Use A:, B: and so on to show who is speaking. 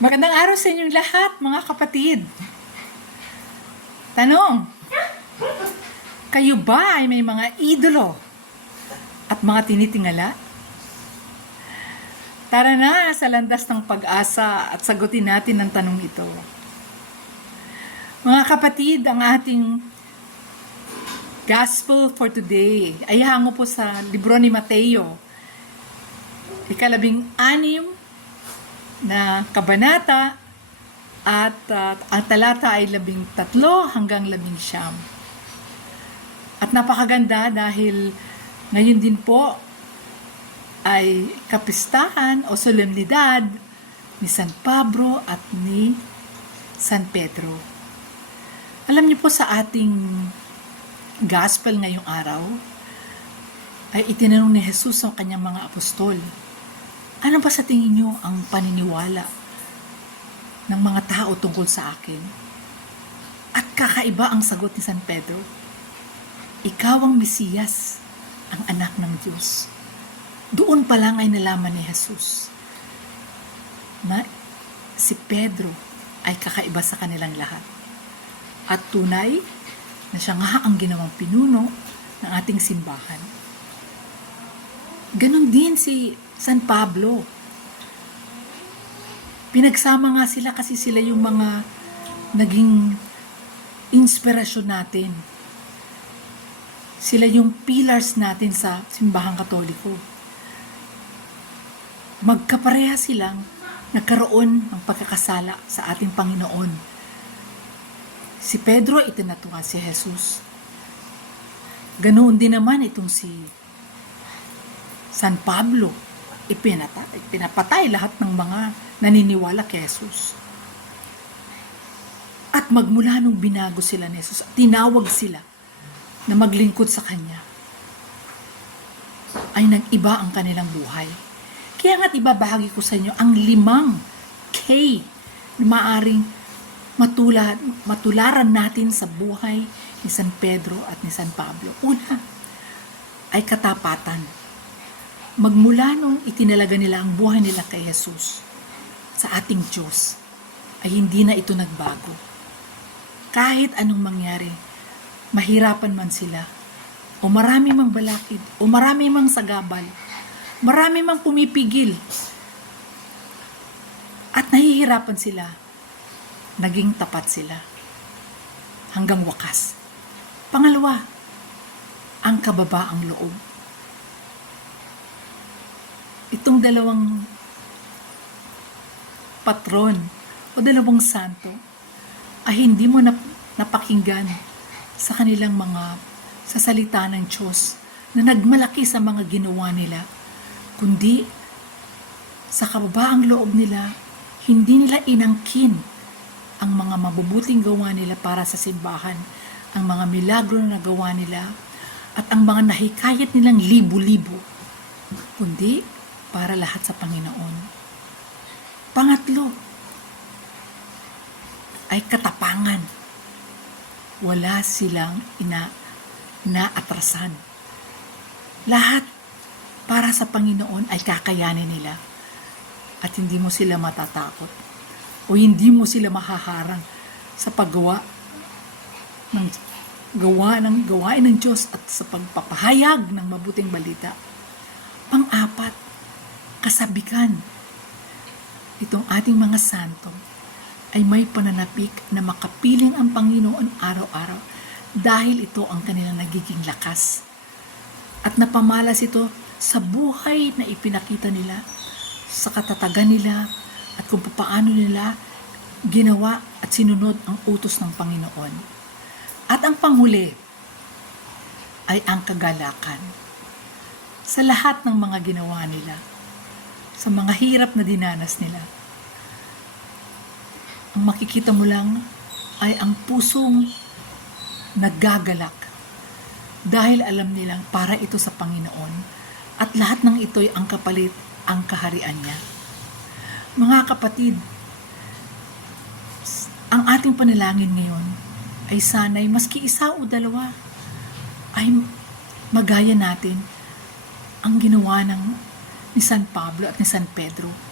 A: Magandang araw sa inyong lahat, mga kapatid. Tanong, kayo ba ay may mga idolo at mga tinitingala? Tara na sa landas ng pag-asa at sagutin natin ang tanong ito. Mga kapatid, ang ating gospel for today ay hango po sa libro ni Mateo, ikalabing anim na kabanata at uh, ang talata ay labing tatlo hanggang labing siyam. At napakaganda dahil ngayon din po ay kapistahan o solemnidad ni San Pablo at ni San Pedro. Alam niyo po sa ating gospel ngayong araw, ay itinanong ni Jesus ang kanyang mga apostol, ano ba sa tingin niyo ang paniniwala ng mga tao tungkol sa akin? At kakaiba ang sagot ni San Pedro, Ikaw ang Mesiyas, ang anak ng Diyos. Doon pa lang ay nalaman ni Jesus na si Pedro ay kakaiba sa kanilang lahat. At tunay na siya nga ang ginawang pinuno ng ating simbahan. Ganon din si San Pablo. Pinagsama nga sila kasi sila yung mga naging inspirasyon natin. Sila yung pillars natin sa simbahang katoliko. Magkapareha silang nagkaroon ng pagkakasala sa ating Panginoon. Si Pedro itinatuwa si Jesus. Ganoon din naman itong si San Pablo. Ipinatay, pinapatay lahat ng mga naniniwala kay Jesus. At magmula nung binago sila ni Jesus, tinawag sila na maglingkod sa Kanya, ay nag-iba ang kanilang buhay. Kaya nga't ibabahagi ko sa inyo ang limang K na maaring matula, matularan natin sa buhay ni San Pedro at ni San Pablo. Una, ay katapatan. Magmula nung itinalaga nila ang buhay nila kay Jesus sa ating Diyos, ay hindi na ito nagbago. Kahit anong mangyari, mahirapan man sila, o marami mang balakid, o marami mang sagabal, marami mang pumipigil, at nahihirapan sila, naging tapat sila. Hanggang wakas. Pangalawa, ang kababaang loob. Itong dalawang patron o dalawang santo ay hindi mo nap- napakinggan sa kanilang mga sa salita ng Diyos na nagmalaki sa mga ginawa nila, kundi sa kababaang loob nila, hindi nila inangkin ang mga mabubuting gawa nila para sa simbahan, ang mga milagro na nagawa nila, at ang mga nahikayat nilang libo-libo, kundi para lahat sa Panginoon. Pangatlo, ay katapangan. Wala silang ina naatrasan. Lahat para sa Panginoon ay kakayanin nila at hindi mo sila matatakot o hindi mo sila mahaharang sa paggawa ng gawa ng gawain ng Diyos at sa pagpapahayag ng mabuting balita. Pang-apat, kasabikan. Itong ating mga santo ay may pananapik na makapiling ang Panginoon araw-araw dahil ito ang kanilang nagiging lakas. At napamalas ito sa buhay na ipinakita nila, sa katatagan nila, at kung paano nila ginawa at sinunod ang utos ng Panginoon. At ang panghuli ay ang kagalakan. Sa lahat ng mga ginawa nila, sa mga hirap na dinanas nila, ang makikita mo lang ay ang pusong naggagalak dahil alam nilang para ito sa Panginoon at lahat ng ito'y ang kapalit ang kaharian niya. Mga kapatid, ang ating panalangin ngayon ay sanay maski isa o dalawa ay magaya natin ang ginawa ng ni San Pablo at ni San Pedro